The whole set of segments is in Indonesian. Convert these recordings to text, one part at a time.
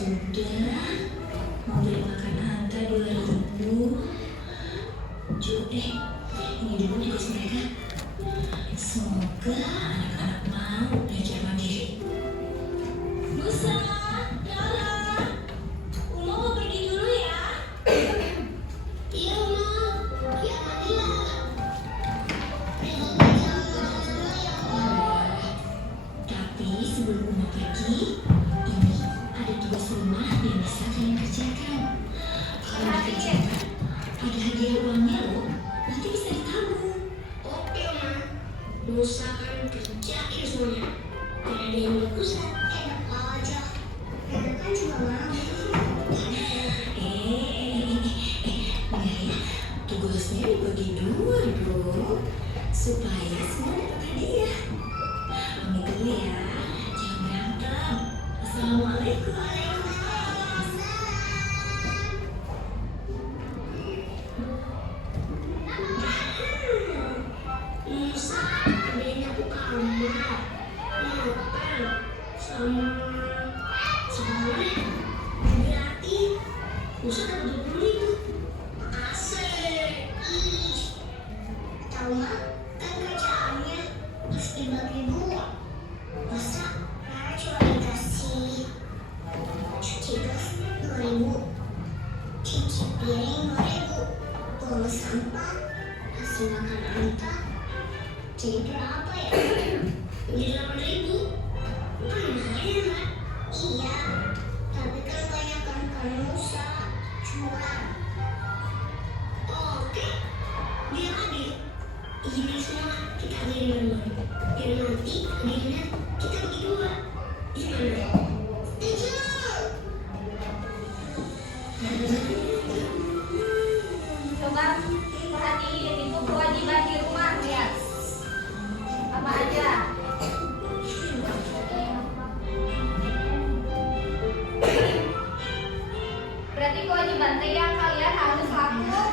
Sudah, mau beli makan Anta 2.000. Cukup deh, ini dulu tugas mereka. Semoga anak-anak mau belajar mandiri. Musa, Nara, Uma mau pergi dulu ya. Iya, Uma. Ya, Nadia. Tapi sebelum Uma pergi, ini ada tugas rumah yang bisa kalian kerjakan. Kalau dikerjakan, ada hadiah uangnya loh. Nanti bisa ditabung. Oke, Ma. Musa akan kerjain semuanya. Gak ada yang berkusa. Enak aja. Enak kan juga mau. Enggak ya. Tugasnya dibagi 2, bro. Supaya semua dapat hadiah. Pamit dulu ya. Jangan berantem. Assalamualaikum. Musa, adanya aku kamar. Ngapel sama semuanya. Berarti Musa dapat 20.000. Asik. Ih. Tahu nggak? Kan kerjaannya harus dibagi 2. Masa Rara cuma dikasih cuci gas 2.000, cuci piring 2.000, buang sampah, kasih makan Anta, jadi berapa ya? Jadi 8.000. Lumayan kan? Iya, tapi kan banyak kan Musa curang. Oke, dia adil. Ini semua kita adilin dulu. Biar nanti adilnya kita bagi 2. Gimana? Setuju. Coba perhatiin itu kewajiban di rumah ya. Apa aja? Berarti kewajiban teh yang kalian harus lakukan.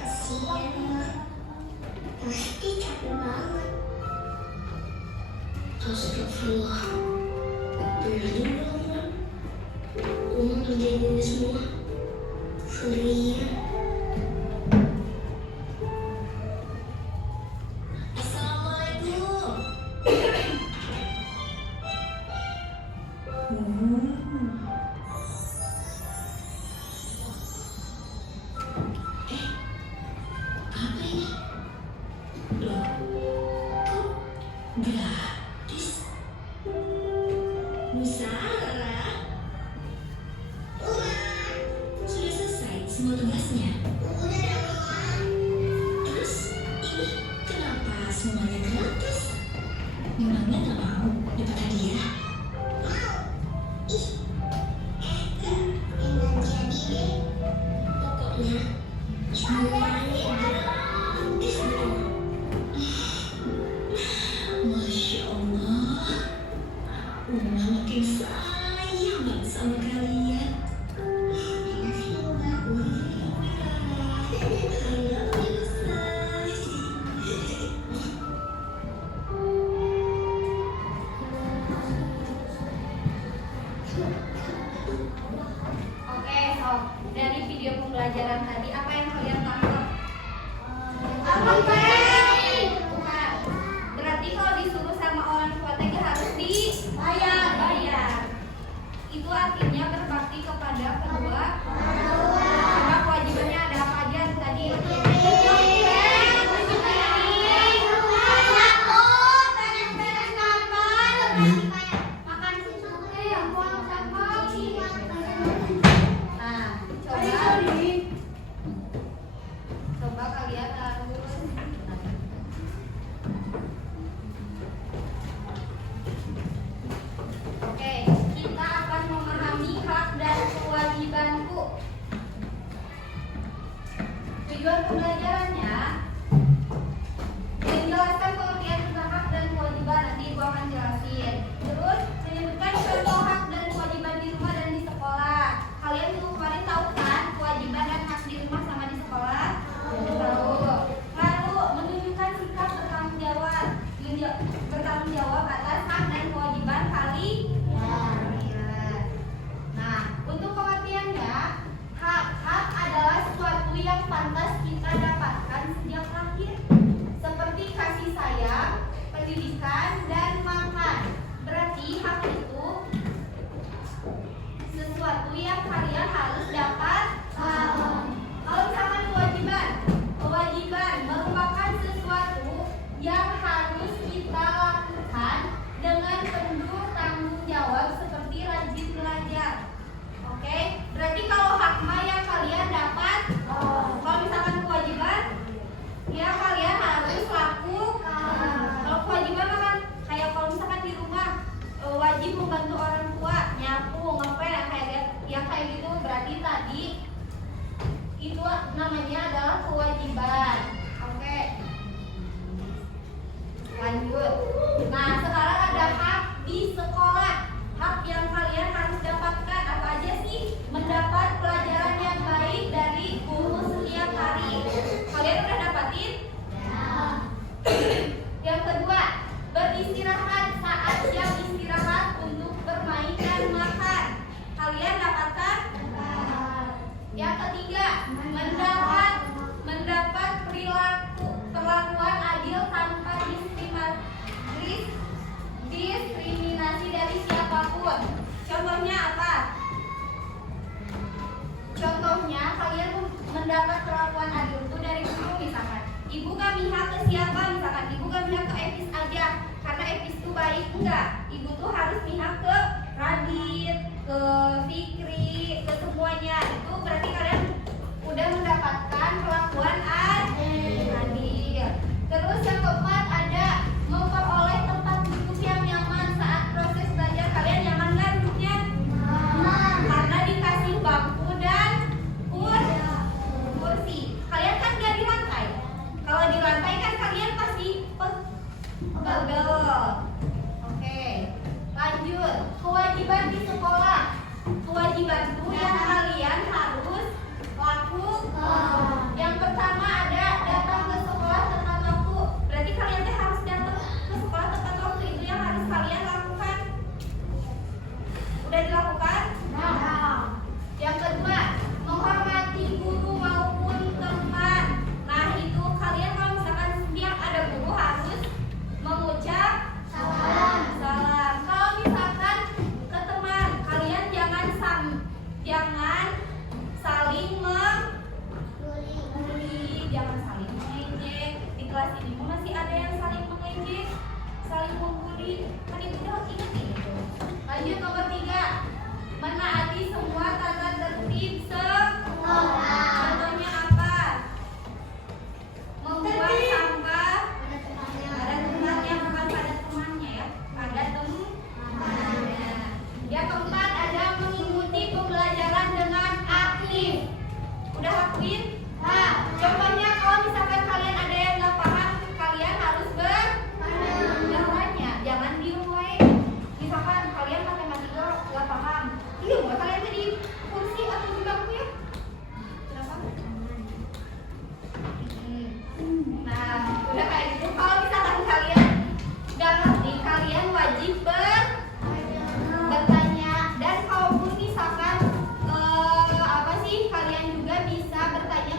Kasihan, Ma. Pasti capek banget. Astagfirullah. Berani dong, Ma. Uma ngerjain ini semua. Sendirian. Assalamualaikum. Apa ini? Loh, kok gratis? Musa, Rara. Sudah selesai semua tugasnya? Terus ini kenapa semuanya gratis? Memangnya nggak mau dapat hadiah? Pokoknya semuanya gratis. Masya Allah, Uma makin sayang banget sama kalian. Oke, sob. Dari video pembelajaran tadi apa yang kalian tangkap? Bukan. Berarti kalau disuruh sama orang tua teh harus dibayar. Itu artinya berbakti kepada kedua. Karena kewajibannya ada apa aja tadi? Makan susu yang buang sampah. Nah, coba kalian harus Oke, kita akan memahami hak dan kewajibanku. sesuatu yang kalian harus dapat. Kalau misalkan kewajiban merupakan sesuatu yang harus kita lakukan dengan penuh tanggung jawab seperti rajin belajar. Oke, berarti kalau hakma yang kalian dapat, kalau misalkan kewajiban, ya kalian harus lakukan. Kalau kewajiban kan kayak kalau misalkan di rumah wajib membantu orang tua, nyapu, ngepel, kayak gitu, berarti tadi itu namanya adalah kewajiban. Oke. Lanjut. Nah, sekarang ada hak di sekolah. Hak yang kalian harus dapatkan apa aja sih? Mendapat pelajaran yang baik dari guru setiap hari. Kalian udah dapatin? Yang kedua, beristirahat saat jam istirahat untuk bermain dan makan. Kalian dapatkan? Yang ketiga, mendapat perlakuan adil tanpa diskriminasi dari siapapun. Contohnya apa? Contohnya kalian mendapat perlakuan adil itu dari guru misalkan. Ibu gak mihak ke siapa misalkan, ibu gak mihak ke Epis aja karena Epis itu baik, enggak. Ibu tuh harus mihak ke Radit, ke Fikri, ke semuanya. Itu berarti kalian udah mendapatkan perlakuan adil. Terus yang keempat ada memperoleh tempat duduk yang nyaman saat proses belajar. Kalian nyaman nggak duduknya? Karena dikasih bangku dan kursi. Kalian kan nggak di lantai. Kalau di lantai kan kalian pasti pegel. Oke, lanjut. Kewajiban di sekolah. Kewajiban itu yang kalian harus lakukan. Yang pertama ada datang ke sekolah tepat waktu. Berarti kalian harus datang ke sekolah tepat waktu, itu yang harus kalian lakukan. Udah dilakukan? Yang kedua, menghormati guru maupun teman. Nah, itu kalian kalau misalkan setiap ada guru harus mengucap salam. Kalau misalkan ke teman, kalian jangan saling membuli, jangan saling mengejek. Di kelas ini masih ada yang saling mengejek, saling membuli. Kan itu udah ingat itu. Lanjut nomor 3, menaati semua tata tertib sekolah. Contohnya apa? Membuang sampah pada tempatnya, bukan pada temannya ya, pada temannya. Yang keempat ada mengikuti pembelajaran dengan aktif. Udah lakuin? Contohnya kalau misalkan kalian ada yang nggak paham, kalian harus bertanya, jangan diem wae. Misalkan kalian matematika nggak paham, diem wae kalian di kursi atau di bangku ya. Kenapa? Nah, udah kayak gitu. Kalau misalkan kalian nggak ngerti, kalian wajib bertanya. Dan kalaupun misalkan apa sih, kalian juga bisa bertanya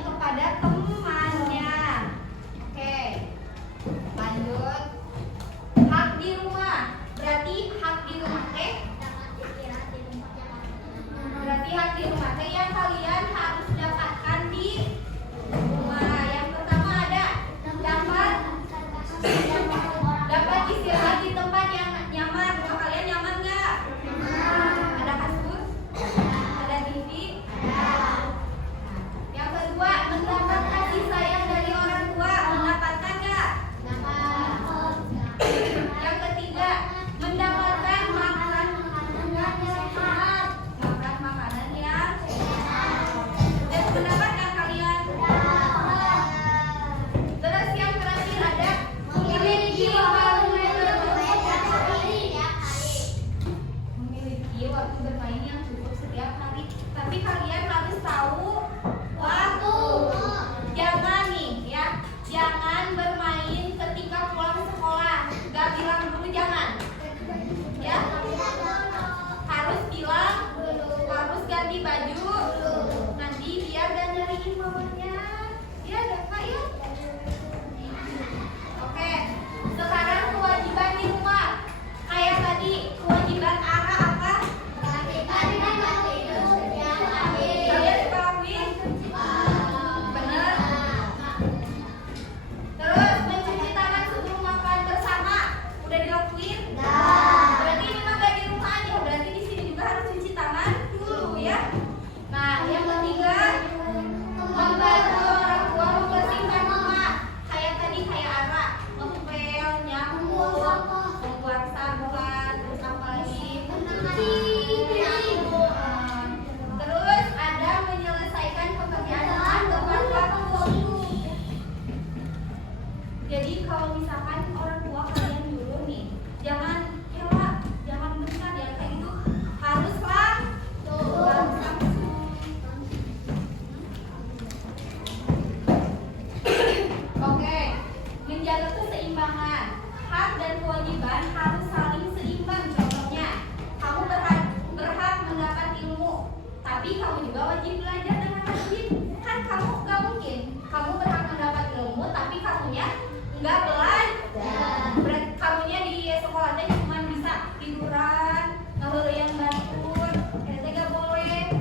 Tapi kamu juga wajib belajar dengan rajin. Kan kamu gak mungkin kamu berhak mendapat ilmu tapi kamunya nggak belajar. Kamunya di sekolahnya cuma bisa tiduran, ngeheureuyan batur, eta gak boleh.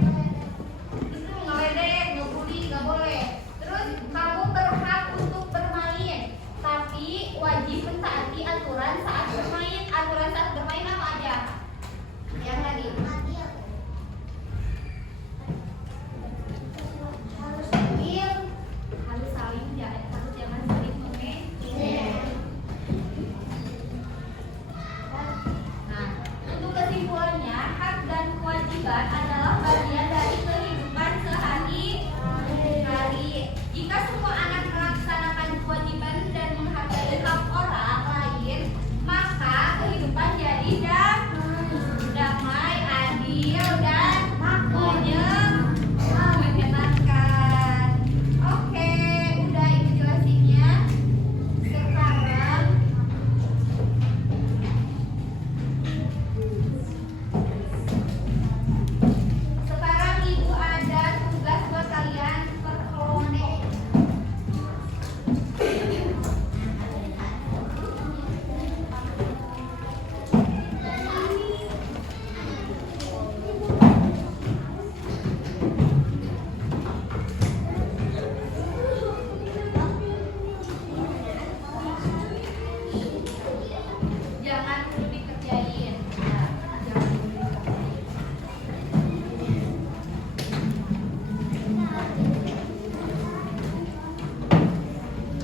Terus ngeledek, ngebully gak boleh. Terus kamu berhak untuk bermain, tapi wajib mentaati aturan saat bermain. Aturan saat bermain apa aja? Yang tadi. Harus saling, jangan saling mengejek. Nah, untuk kesimpulannya, hak dan kewajiban adalah bagian dari kehidupan sehari-hari. Jika semua anak melaksanakan kewajiban dan menghargai hak orang lain, maka kehidupan jadi damai, adil, dan menyenangkan. Oke, udah itu jelasinnya. Sekarang ibu ada tugas buat kalian per kelompok. Jangan dulu dikerjain.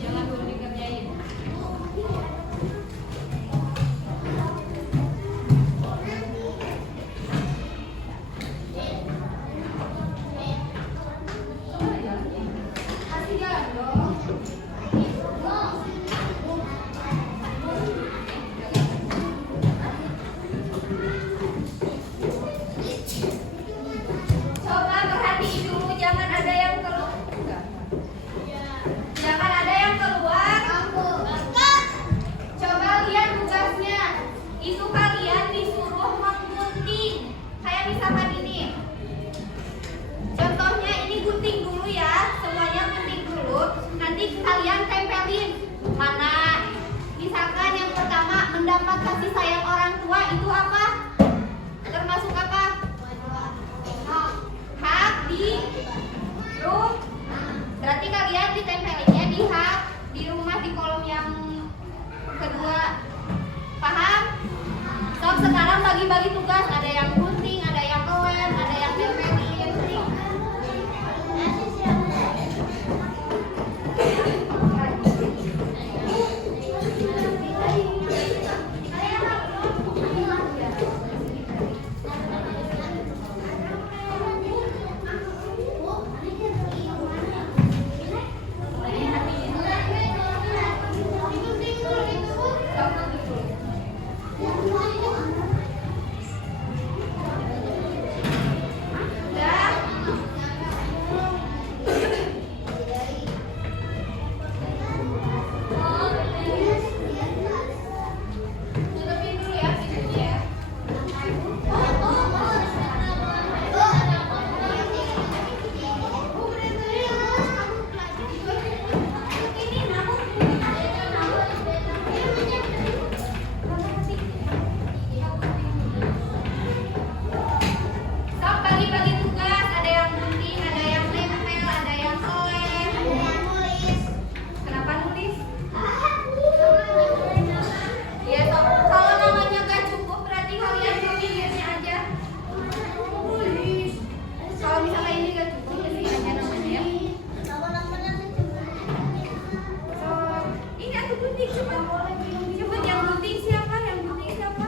Jangan dulu dikerjain. Kasih jalan dong. Coba perhatiin dulu, jangan ada yang keluar. Jangan ada yang keluar. Coba lihat tugasnya. Itu kalian disuruh menggunting. Kayak misalkan ini. Contohnya ini gunting dulu ya. Semuanya gunting dulu. Nanti kalian tempelin. Mana? Misalkan yang pertama, mendapat kasih sayang orang tua itu apa? Termasuk apa? Hak di rumah. Berarti kalian ditempelinnya di hak di rumah di kolom yang kedua. Paham? So, sekarang bagi-bagi tugas. Ada yang gunting, ada yang lem, ada yang tempelin. Tutupin dulu ya pintunya. Sok bagi-bagi tugas, ada yang gunting, ada yang nempel, ada yang lem. Kenapa nulis? Ya, sok. Kalau namanya gak cukup berarti kalian tulisnya aja. Kalau misalnya ini gak cukup, tulis aja namanya ya. Sok. Ini aku gunting coba. Coba yang gunting siapa? Yang gunting siapa?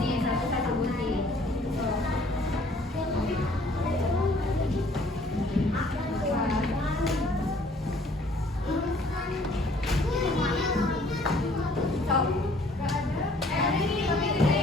Nih, satu-satu gunting. Sok. Ada ini, tapi gede.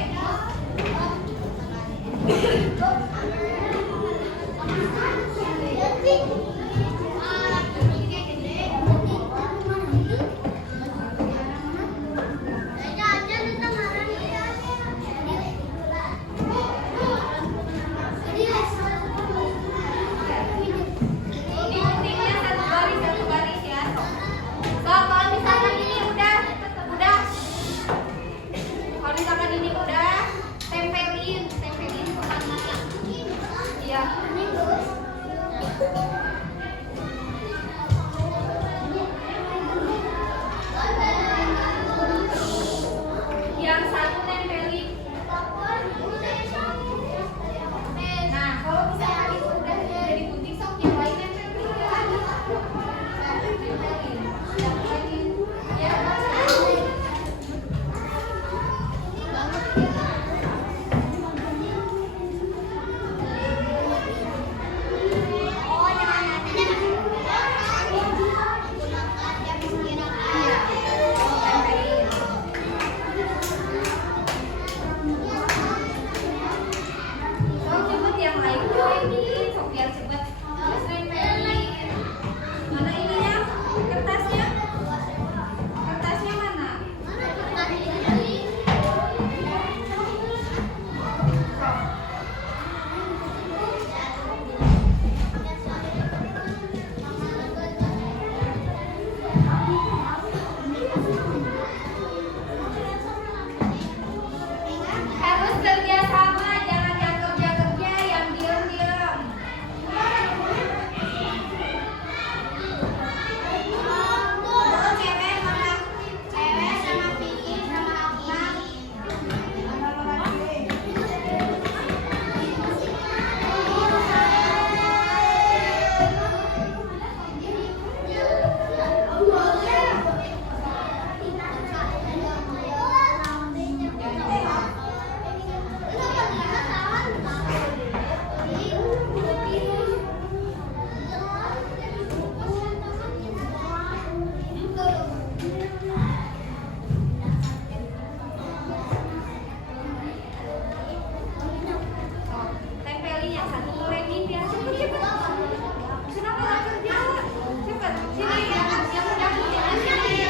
Sini, yang udah punya sini.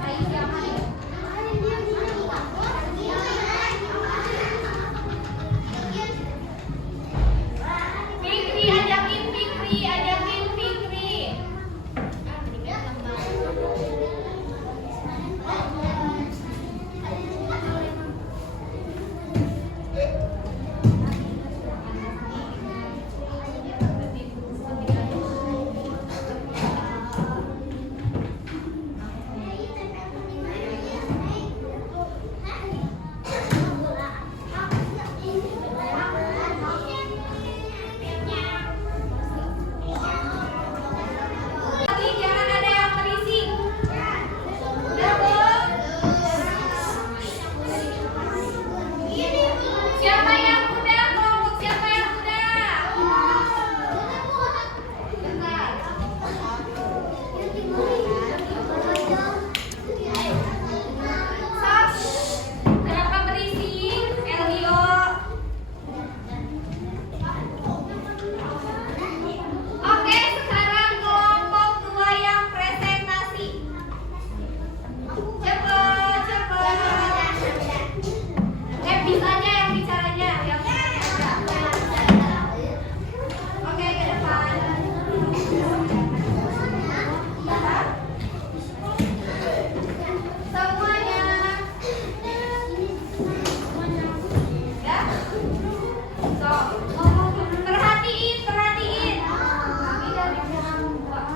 Ayo siapa nih? Fikri, ajakin Fikri, ajakin Fikri. Tapi jangan ada yang berisik. Udah, Bu? Siapa yang muda? Kelompok siapa yang muda? Bentar. Stop. Kenapa berisik? Elio. Oke, sekarang kelompok tua yang presentasi. Cepet, cepet. Bisanya yang bicaranya, yang oke, ke depan. Semuanya. Ya? So, perhatiin, perhatiin. Kami dari orang tua.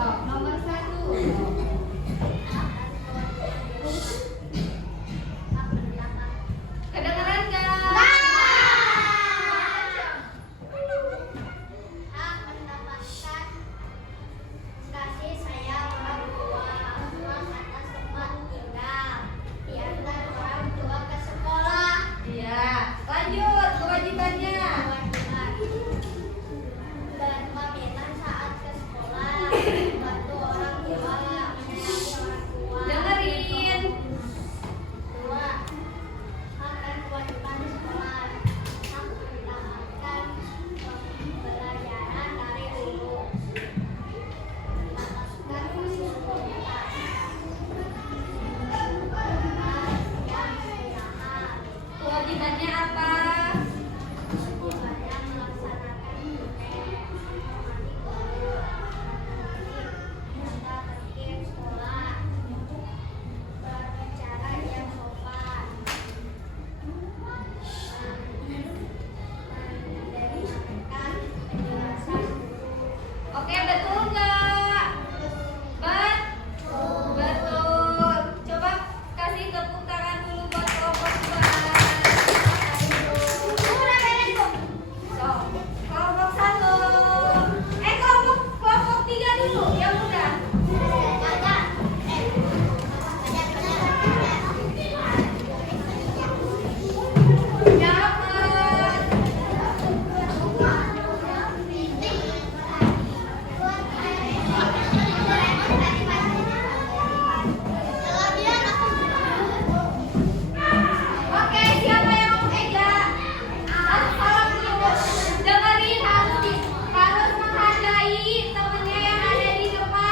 Nomor 1. Kedengeran nggak? Kasih sayang orang tua, uang atas tempat tinggal, diantar orang tua ke sekolah. Iya. Lanjut kewajibannya. Bantu mainan saat ke sekolah, bantu orang tua, menyayangi orang tua. Dengerin. 2. Makan kewajiban di sekolah, hak mendapatkan pembelajaran dari guru. Mendapatkan fasilitas. Kewajibannya apa? Kewajibannya melaksanakan tugas, menghormati guru, menjaga tertib sekolah, berbicara yang sopan, mendengarkan penjelasan guru. Oke, betul nggak? Betul. Coba kasih tepuk tangan dulu buat kelompok 2. So, kelompok 1. Kelompok 3 dulu, yang udah. Oke, siapa yang mau Eja? Salam dulu. Dengerin, harus menghargai temennya yang ada di depan.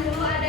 dulu ada